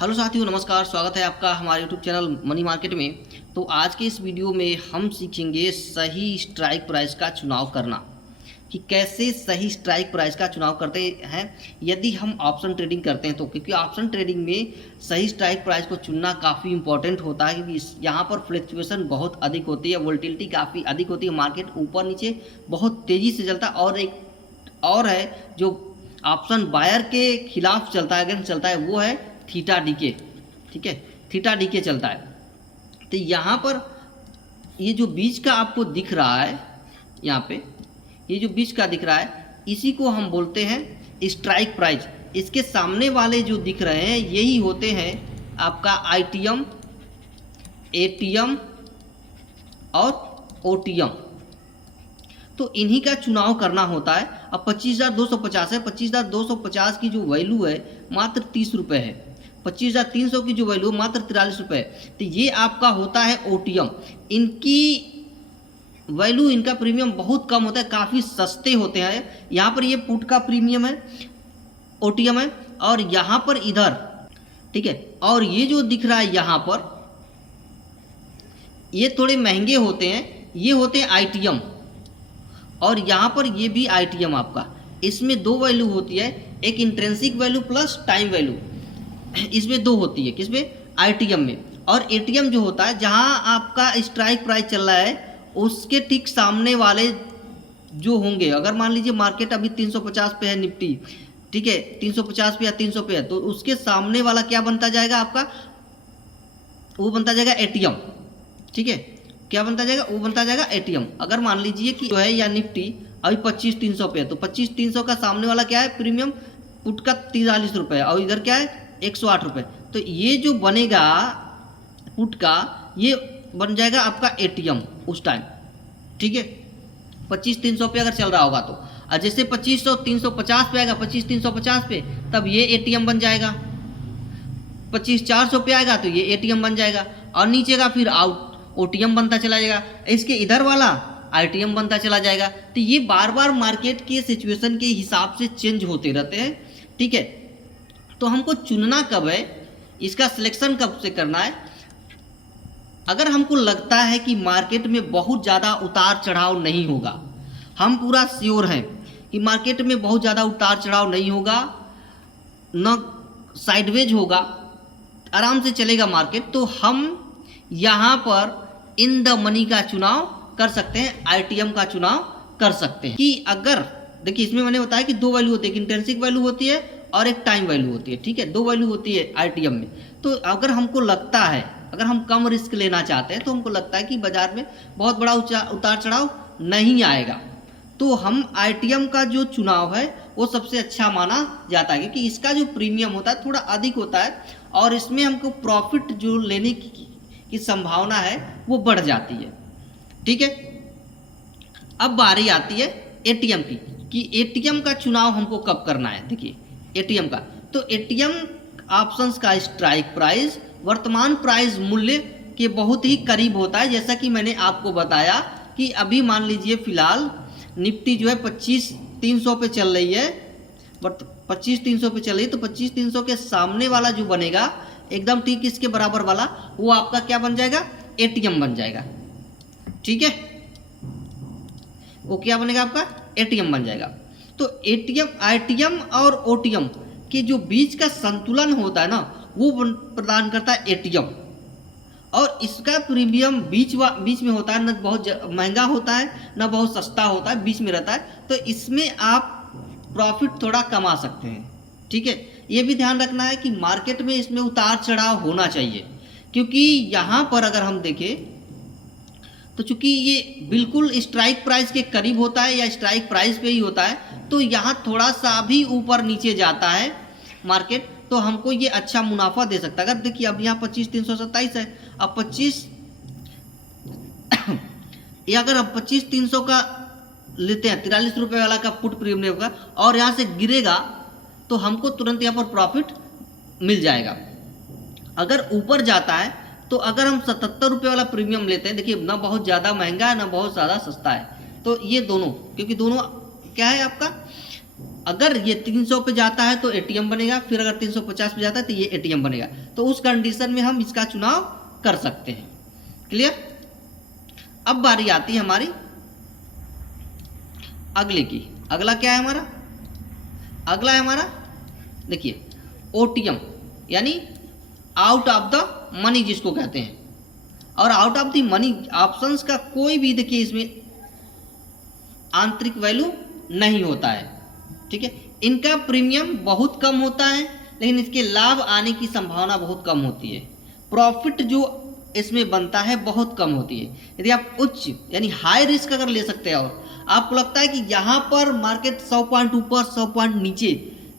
Hello साथियों, नमस्कार। स्वागत है आपका हमारे यूट्यूब चैनल मनी मार्केट में। तो आज के इस वीडियो में हम सीखेंगे सही स्ट्राइक प्राइस का चुनाव करना, कि कैसे सही स्ट्राइक प्राइस का चुनाव करते हैं यदि हम ऑप्शन ट्रेडिंग करते हैं तो। क्योंकि ऑप्शन ट्रेडिंग में सही स्ट्राइक प्राइस को चुनना काफ़ी इंपॉर्टेंट होता है, क्योंकि यहाँ पर फ्लक्चुएशन बहुत अधिक होती है, वोलेटिलिटी काफ़ी अधिक होती है, मार्केट ऊपर नीचे बहुत तेज़ी से चलता है। और एक और है जो ऑप्शन बायर के खिलाफ चलता है, अगेंस्ट चलता है, वो है थीटा डीके। ठीक है, थीटा डीके चलता है। तो यहाँ पर ये जो बीच का आपको दिख रहा है, यहाँ पे ये जो बीच का दिख रहा है, इसी को हम बोलते हैं स्ट्राइक प्राइस। इसके सामने वाले जो दिख रहे हैं यही होते हैं आपका आईटीएम, एटीएम और ओटीएम। तो इन्हीं का चुनाव करना होता है। अब 25,250 है, 25,250 की जो वैल्यू है मात्र 30 रुपये है, 25,300 की जो वैल्यू मात्र 43 रुपये। तो ये आपका होता है ओटीएम। इनकी वैल्यू, इनका प्रीमियम बहुत कम होता है, काफ़ी सस्ते होते हैं। यहाँ पर ये पुट का प्रीमियम है, ओटीएम है, और यहाँ पर इधर, ठीक है, और ये जो दिख रहा है यहाँ पर, ये थोड़े महंगे होते हैं, ये होते हैं आईटीएम। और यहाँ पर ये भी आईटीएम आपका। इसमें दो वैल्यू होती है, एक intrinsic value plus time value, इसमें दो होती है। किसमें? आईटीएम में। और एटीएम जो होता है, जहाँ आपका स्ट्राइक प्राइस चल रहा है उसके ठीक सामने वाले जो होंगे, अगर मान लीजिए मार्केट अभी 350 पे है निफ्टी, ठीक है, 350 पे या 300 पे है, तो उसके सामने वाला क्या बनता जाएगा आपका? वो बनता जाएगा एटीएम। ठीक है, क्या बनता जाएगा? वो बनता जाएगा एटीएम। अगर मान लीजिए कि जो है या निफ्टी अभी 25,300 पे है, तो 25,300 का सामने वाला क्या है? प्रीमियम पुट का 43 रुपये, और इधर क्या है? 108 रुपये। तो ये जो बनेगा पुट का, ये बन जाएगा आपका एटीएम उस टाइम। ठीक है, 25,300 पे अगर चल रहा होगा तो, और जैसे 25,350 पे आएगा, 25,350 पे, तब ये एटीएम बन जाएगा। 25,400 पे आएगा तो ये एटीएम बन जाएगा, और नीचे का फिर आउट ओटीएम बनता चला जाएगा, इसके इधर वाला आईटीएम बनता चला जाएगा। तो ये बार बार मार्केट के सिचुएशन के हिसाब से चेंज होते रहते हैं। ठीक है, तो हमको चुनना कब है, इसका सिलेक्शन कब से करना है? अगर हमको लगता है कि मार्केट में बहुत ज़्यादा उतार चढ़ाव नहीं होगा, हम पूरा श्योर हैं कि मार्केट में बहुत ज़्यादा उतार चढ़ाव नहीं होगा, न साइडवेज होगा, आराम से चलेगा मार्केट, तो हम यहाँ पर इन द मनी का चुनाव कर सकते हैं, आईटीएम का चुनाव कर सकते हैं। कि अगर देखिए, इसमें मैंने बताया कि दो वैल्यू होती है, एक इंट्रिंसिक वैल्यू होती है और एक टाइम वैल्यू होती है। ठीक है, दो वैल्यू होती है आईटीएम में। तो अगर हमको लगता है, अगर हम कम रिस्क लेना चाहते हैं, तो हमको लगता है कि बाजार में बहुत बड़ा उतार चढ़ाव नहीं आएगा, तो हम आईटीएम का जो चुनाव है वो सबसे अच्छा माना जाता है, क्योंकि इसका जो प्रीमियम होता है थोड़ा अधिक होता है, और इसमें हमको प्रॉफिट जो लेने की संभावना है वो बढ़ जाती है। ठीक है, अब बारी आती है एटीएम की, कि एटीएम का चुनाव हमको कब करना है। देखिए एटीएम का, तो एटीएम ऑप्शंस का स्ट्राइक प्राइस वर्तमान प्राइस मूल्य के बहुत ही करीब होता है। जैसा कि मैंने आपको बताया कि अभी मान लीजिए फिलहाल निफ्टी जो है 25,300 पे चल रही है, बट 25,300 पे चल रही है, तो 25,300 के सामने वाला जो बनेगा एकदम ठीक इसके बराबर वाला, वो आपका क्या बन जाएगा? एटीएम बन जाएगा। ठीक है, वो क्या बनेगा? आपका एटीएम बन जाएगा। तो एटीएम, आईटीएम और ओटीएम के जो बीच का संतुलन होता है ना, वो प्रदान करता है एटीएम। और इसका प्रीमियम बीच में होता है, न बहुत महंगा होता है न बहुत सस्ता होता है, बीच में रहता है। तो इसमें आप प्रॉफिट थोड़ा कमा सकते हैं। ठीक है, ये भी ध्यान रखना है कि मार्केट में इसमें उतार चढ़ाव होना चाहिए, क्योंकि यहाँ पर अगर हम देखें तो चूंकि ये बिल्कुल स्ट्राइक प्राइस के करीब होता है या स्ट्राइक प्राइस पे ही होता है, तो यहाँ थोड़ा सा भी ऊपर नीचे जाता है मार्केट, तो हमको ये अच्छा मुनाफा दे सकता है। अगर देखिए अब यहाँ 25,327 है, अब 25 या अगर हम 25,300 का लेते हैं, 43 रुपये वाला का पुट प्रीमियम का, और यहाँ से गिरेगा तो हमको तुरंत यहाँ पर प्रॉफिट मिल जाएगा। अगर ऊपर जाता है तो अगर हम 77 रुपये वाला प्रीमियम लेते हैं, देखिए ना बहुत ज़्यादा महंगा है ना बहुत ज़्यादा सस्ता है, तो ये दोनों, क्योंकि दोनों क्या है आपका अगर ये 300 पे जाता है तो एटीएम बनेगा, फिर अगर 350 पे जाता है तो ये एटीएम बनेगा। तो उस कंडीशन में हम इसका चुनाव कर सकते हैं। क्लियर। अब बारी आती है हमारी अगले की। अगला क्या है हमारा? अगला है हमारा, देखिए, ओटीएम यानी आउट ऑफ द मनी जिसको कहते हैं। और out of the money options का कोई भी, देखिए, इसमें आंतरिक वैल्यू नहीं होता है। ठीक है, इनका प्रीमियम बहुत कम होता है, लेकिन इसके लाभ आने की संभावना बहुत कम होती है। प्रॉफिट जो इसमें बनता है बहुत कम होती है। यदि आप उच्च यानी हाई रिस्क अगर ले सकते हो, आपको लगता है कि यहाँ पर मार्केट 100 पॉइंट ऊपर 100 पॉइंट नीचे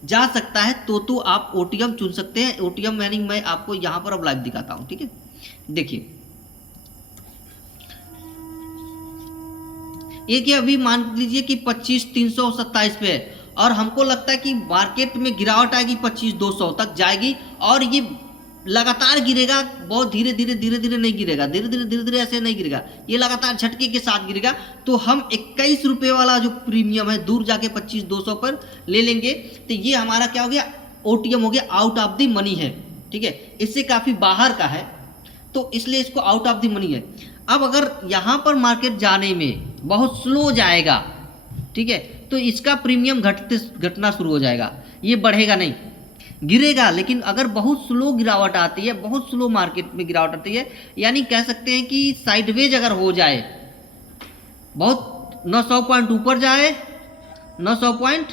जा सकता है, तो आप ओटीएम चुन सकते हैं। ओटीएम यानी मैं आपको यहाँ पर अब लाइव दिखाता हूँ। ठीक है, देखिए, ये कि अभी मान लीजिए कि 25,327 पे है और हमको लगता है कि मार्केट में गिरावट आएगी 25,200 तक जाएगी और ये लगातार गिरेगा, बहुत धीरे धीरे धीरे धीरे नहीं गिरेगा, धीरे धीरे ऐसे नहीं गिरेगा, ये लगातार झटके के साथ गिरेगा। तो हम 21 रुपये वाला जो प्रीमियम है दूर जाके 25,200 पर ले लेंगे। तो ये हमारा क्या हो गया? ओटीएम हो गया, आउट ऑफ द मनी है। ठीक है, इससे काफ़ी बाहर का है, तो इसलिए इसको आउट ऑफ द मनी है। अब अगर यहाँ पर मार्केट जाने में बहुत स्लो जाएगा, ठीक है, तो इसका प्रीमियम घटना शुरू हो जाएगा, ये बढ़ेगा नहीं, गिरेगा। लेकिन अगर बहुत स्लो गिरावट आती है, बहुत स्लो मार्केट में गिरावट आती है, यानी कह सकते हैं कि साइडवेज अगर हो जाए, बहुत न 100 पॉइंट ऊपर जाए न 100 पॉइंट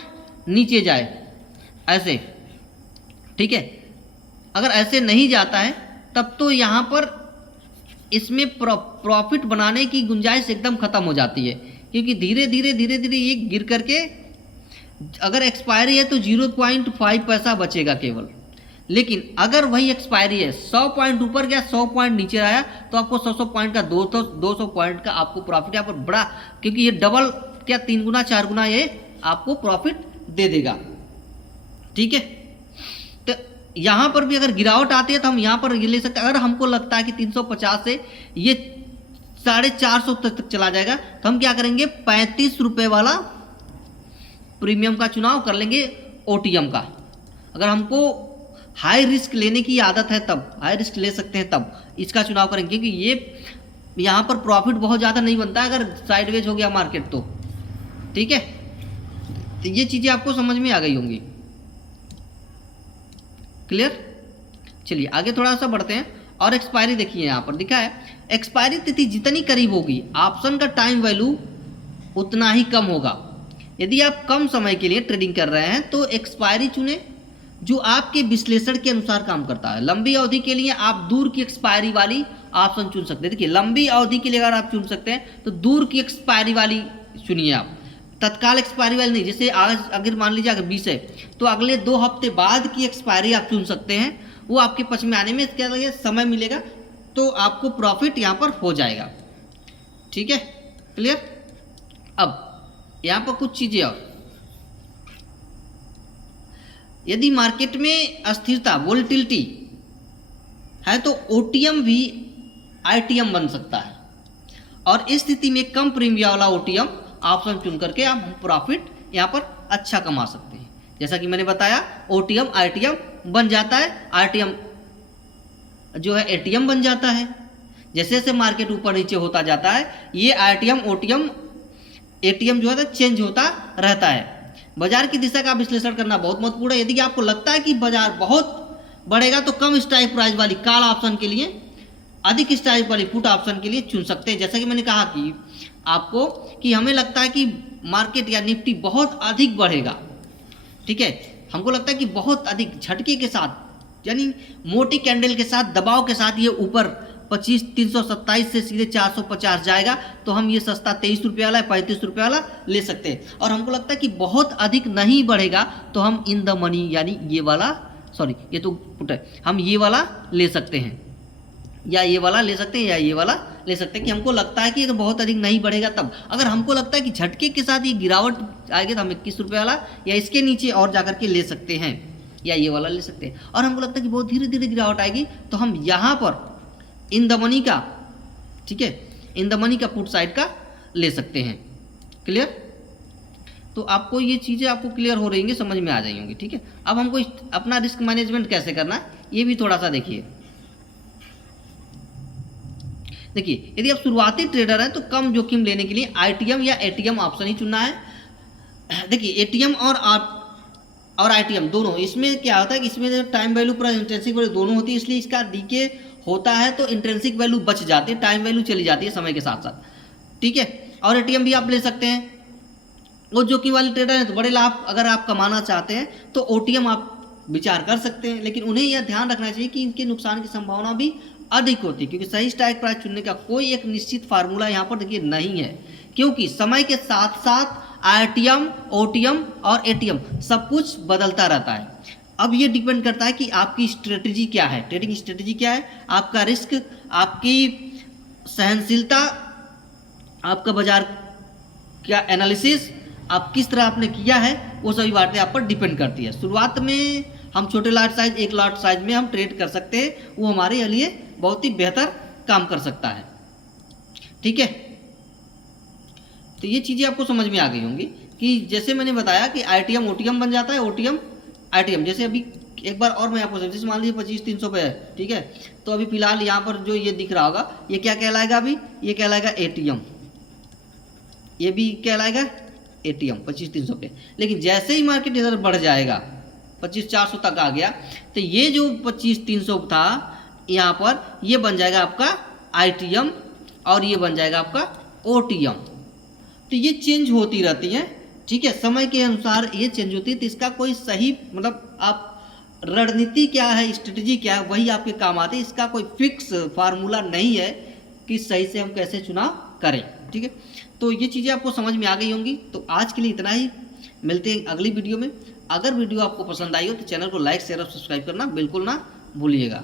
नीचे जाए, ऐसे, ठीक है, अगर ऐसे नहीं जाता है तब तो यहाँ पर इसमें प्रॉफिट बनाने की गुंजाइश एकदम ख़त्म हो जाती है, क्योंकि धीरे धीरे ये गिर करके अगर एक्सपायरी है तो 0.5 पैसा बचेगा केवल। लेकिन अगर वही एक्सपायरी है 100 पॉइंट ऊपर गया 100 पॉइंट नीचे आया तो आपको 100 पॉइंट का 200 पॉइंट का आपको प्रॉफिट यहाँ पर बड़ा, क्योंकि ये डबल क्या 3 गुना 4 गुना ये आपको प्रॉफिट दे देगा। ठीक है, तो यहाँ पर भी अगर गिरावट आती है तो हम यहाँ पर ये ले सकते हैं। अगर हमको लगता है कि 350 से ये 450 तक चला जाएगा तो हम क्या करेंगे, 35 रुपये वाला प्रीमियम का चुनाव कर लेंगे, ओटीएम का। अगर हमको हाई रिस्क लेने की आदत है तब, हाई रिस्क ले सकते हैं तब इसका चुनाव करेंगे, क्योंकि ये यहाँ पर प्रॉफिट बहुत ज़्यादा नहीं बनता है अगर साइडवेज हो गया मार्केट तो। ठीक है, तो ये चीज़ें आपको समझ में आ गई होंगी। क्लियर। चलिए आगे थोड़ा सा बढ़ते हैं। और एक्सपायरी देखिए, यहाँ पर दिखा है एक्सपायरी तिथि जितनी करीब होगी ऑप्शन का टाइम वैल्यू उतना ही कम होगा। यदि आप कम समय के लिए ट्रेडिंग कर रहे हैं तो एक्सपायरी चुने जो आपके विश्लेषण के अनुसार काम करता है। लंबी अवधि के लिए आप दूर की एक्सपायरी वाली ऑप्शन चुन सकते हैं। देखिए, लंबी अवधि के लिए अगर आप चुन सकते हैं तो दूर की एक्सपायरी वाली चुनिए आप, तत्काल एक्सपायरी वाली नहीं। जैसे आज अगर मान लीजिए अगर 20 है तो अगले 2 हफ्ते बाद की एक्सपायरी आप चुन सकते हैं, वो आपके पक्ष में आने में क्या लगेगा, समय मिलेगा, तो आपको प्रॉफिट यहाँ पर हो जाएगा। ठीक है, क्लियर। अब यहाँ पर कुछ चीज़ें और, यदि मार्केट में अस्थिरता वोलेटिलिटी है तो ओटीएम भी आईटीएम बन सकता है, और इस स्थिति में कम प्रीमियम वाला ओटीएम ऑप्शन चुन करके आप प्रॉफिट यहाँ पर अच्छा कमा सकते हैं। जैसा कि मैंने बताया, ओटीएम आईटीएम बन जाता है, आईटीएम जो है एटीएम बन जाता है। जैसे जैसे मार्केट ऊपर नीचे होता जाता है ये आईटीएम ओटीएम एटीएम जो है चेंज होता रहता है। बाजार की दिशा का विश्लेषण करना बहुत महत्वपूर्ण है। यदि आपको लगता है कि बाजार बहुत बढ़ेगा तो कम स्ट्राइक प्राइस वाली कॉल ऑप्शन के लिए, अधिक स्ट्राइक वाली पुट ऑप्शन के लिए चुन सकते हैं। जैसा कि मैंने कहा कि आपको कि हमें लगता है कि मार्केट या निफ्टी बहुत अधिक बढ़ेगा, ठीक है, हमको लगता है कि बहुत अधिक झटके के साथ यानी मोटी कैंडल के साथ दबाव के साथ ये ऊपर 25,327 से सीधे 450 जाएगा, तो हम ये सस्ता 23 रुपये वाला 35 रुपये वाला ले सकते हैं। और हमको लगता है कि बहुत अधिक नहीं बढ़ेगा तो हम इन द मनी यानी ये वाला, सॉरी ये तो पुट है, हम ये वाला ले सकते हैं, या ये वाला ले सकते हैं, या ये वाला ले सकते हैं कि हमको लगता है कि अगर बहुत अधिक नहीं बढ़ेगा तब। अगर हमको लगता है कि झटके के साथ ये गिरावट आएगी तो हम 21 रुपये वाला या इसके नीचे और जाकर के ले सकते हैं, या ये वाला ले सकते हैं। और हमको लगता है कि बहुत धीरे धीरे गिरावट आएगी तो हम यहाँ पर इन द मनी का, ठीक है, इन द मनी का पुट साइड का ले सकते हैं। क्लियर। तो आपको ये चीज़ें आपको क्लियर हो रही होंगी, समझ में आ जाएंगी, ठीक है। अब हमको अपना रिस्क मैनेजमेंट कैसे करना है ये भी थोड़ा सा देखिए। देखिए, यदि आप शुरुआती ट्रेडर हैं तो कम जोखिम लेने के लिए आईटीएम या एटीएम ऑप्शन ही चुनना है। देखिए, एटीएम और आईटीएम दोनों, इसमें क्या होता है कि इसमें time value plus intrinsic value दोनों होती है, इसलिए इसका डीके होता है तो इंट्रिंसिक वैल्यू बच जाती है, टाइम वैल्यू चली जाती है समय के साथ साथ, ठीक है। और एटीएम भी आप ले सकते हैं। वो जोखिम वाले ट्रेडर हैं तो बड़े लाभ अगर आप कमाना चाहते हैं तो ओटीएम आप विचार कर सकते हैं, लेकिन उन्हें यह ध्यान रखना चाहिए कि इनके नुकसान की संभावना भी अधिक होती है, क्योंकि सही स्ट्राइक प्राइस चुनने का कोई एक निश्चित फार्मूला यहाँ पर देखिए नहीं है, क्योंकि समय के साथ साथ आरटीएम, ओटीएम और एटीएम सब कुछ बदलता रहता है। अब ये डिपेंड करता है कि आपकी स्ट्रेटजी क्या है, ट्रेडिंग स्ट्रेटजी क्या है, आपका रिस्क, आपकी सहनशीलता, आपका बाजार क्या एनालिसिस, आप किस तरह आपने किया है, वो सभी बातें आप पर डिपेंड करती है। शुरुआत में हम छोटे लॉट साइज, एक लॉट साइज में हम ट्रेड कर सकते हैं, वो हमारे लिए बहुत ही बेहतर काम कर सकता है, ठीक है। तो ये चीज़ें आपको समझ में आ गई होंगी कि जैसे मैंने बताया कि आईटीएम ओटीएम बन जाता है, ओटीएम आईटीएम। जैसे अभी एक बार और मैं आपको जैसे मान लीजिए 25,300 पे है, ठीक है, तो अभी फिलहाल यहाँ पर जो ये दिख रहा होगा ये क्या कहलाएगा, अभी ये कहलाएगा एटीएम, ये भी कहलाएगा एटीएम 25,300 पे। लेकिन जैसे ही मार्केट इधर बढ़ जाएगा 25,400 तक आ गया तो ये जो 25,300 था यहाँ पर ये बन जाएगा आपका आईटीएम और ये बन जाएगा आपका ओटीएम। तो ये चेंज होती रहती है, ठीक है, समय के अनुसार ये चेंज होती है। तो इसका कोई सही मतलब आप रणनीति क्या है, स्ट्रेटजी क्या है, वही आपके काम आती है। इसका कोई फिक्स फार्मूला नहीं है कि सही से हम कैसे चुनाव करें, ठीक है। तो ये चीज़ें आपको समझ में आ गई होंगी। तो आज के लिए इतना ही, मिलते हैं अगली वीडियो में। अगर वीडियो आपको पसंद आई हो तो चैनल को लाइक शेयर और सब्सक्राइब करना बिल्कुल ना भूलिएगा।